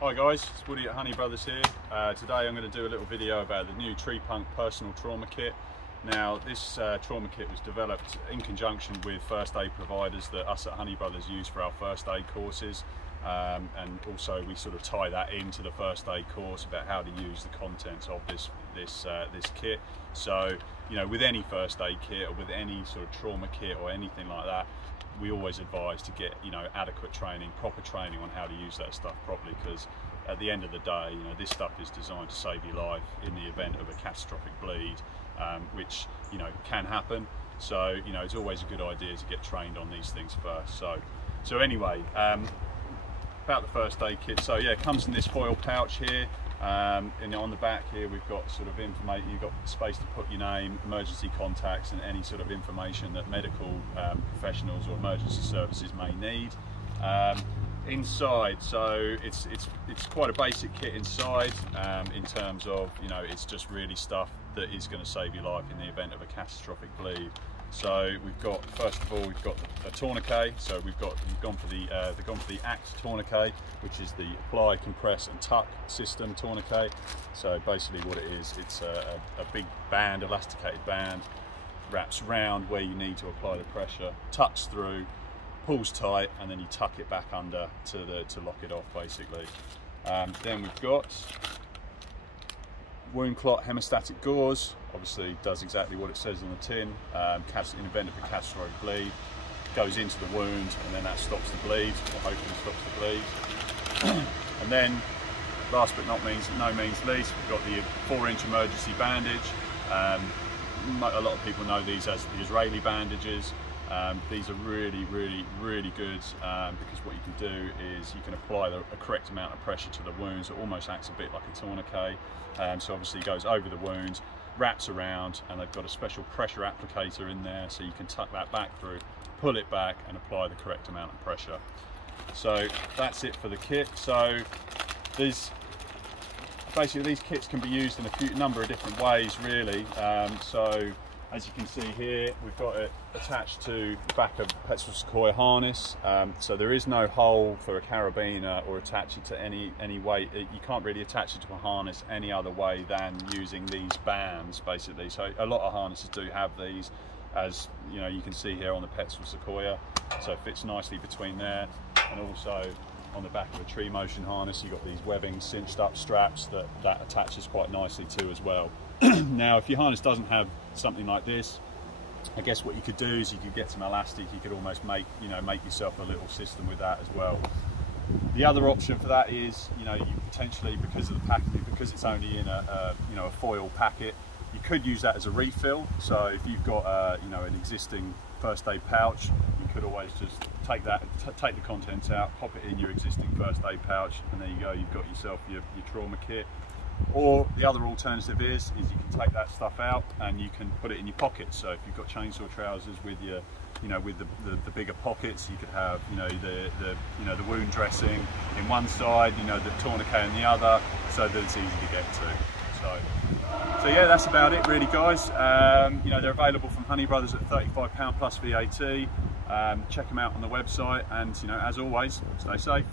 Hi guys, it's Woody at Honey Brothers here. Today I'm going to do a little video about the new Tree Punk personal trauma kit. Now this trauma kit was developed in conjunction with first aid providers that us at Honey Brothers use for our first aid courses, and also we sort of tie that into the first aid course about how to use the contents of this kit. So, you know, with any first aid kit or with any sort of trauma kit or anything like that, we always advise to get, you know, adequate training, proper training on how to use that stuff properly, because at the end of the day, you know, this stuff is designed to save your life in the event of a catastrophic bleed, which, you know, can happen. So, you know, it's always a good idea to get trained on these things first. So anyway, about the first aid kit. So yeah, it comes in this foil pouch here. And on the back here we've got sort of information, you've got space to put your name, emergency contacts and any sort of information that medical professionals or emergency services may need. Inside, so it's quite a basic kit inside, in terms of, you know, it's just really stuff that is going to save your life in the event of a catastrophic bleed. So we've got, first of all, we've got a tourniquet. So we've gone for the Axe tourniquet, which is the apply, compress and tuck system tourniquet. So basically what it is, it's a big band, elasticated band, wraps round where you need to apply the pressure, tucks through, pulls tight, and then you tuck it back under to lock it off basically. Then we've got wound clot hemostatic gauze. Obviously does exactly what it says on the tin. In the event of a catastrophic bleed, goes into the wound and then that stops the bleed, or hopefully stops the bleed. And then last but not no means least, we've got the 4-inch emergency bandage. A lot of people know these as the Israeli bandages. These are really good, because what you can do is you can apply a correct amount of pressure to the wounds. It almost acts a bit like a tourniquet. So obviously it goes over the wound, wraps around, and they've got a special pressure applicator in there, so you can tuck that back through, pull it back and apply the correct amount of pressure. So that's it for the kit. So basically these kits can be used in a number of different ways really. So as you can see here, we've got it attached to the back of the petrol sequoia harness. So there is no hole for a carabiner or attach it to any way. You can't really attach it to a harness any other way than using these bands basically. So a lot of harnesses do have these, as you know, you can see here on the petrol sequoia. So it fits nicely between there, and also on the back of a tree motion harness you've got these webbing cinched up straps that attaches quite nicely to as well. Now if your harness doesn't have something like this, I guess what you could do is you could get some elastic. You could almost make yourself a little system with that as well. The other option for that is, you know, you potentially, because of the packaging, because it's only in a foil packet, you could use that as a refill. So if you've got an existing first aid pouch, you could always just take the contents out, pop it in your existing first aid pouch, and there you go, you've got yourself your trauma kit. Or the other alternative is you can take that stuff out and you can put it in your pockets. So if you've got chainsaw trousers with your, you know, with the bigger pockets, you could have, you know, the wound dressing in one side, you know, the tourniquet in the other, so that it's easy to get to. So yeah, that's about it really, guys. You know, they're available from Honey Brothers at £35 plus VAT. Check them out on the website, and you know, as always, stay safe.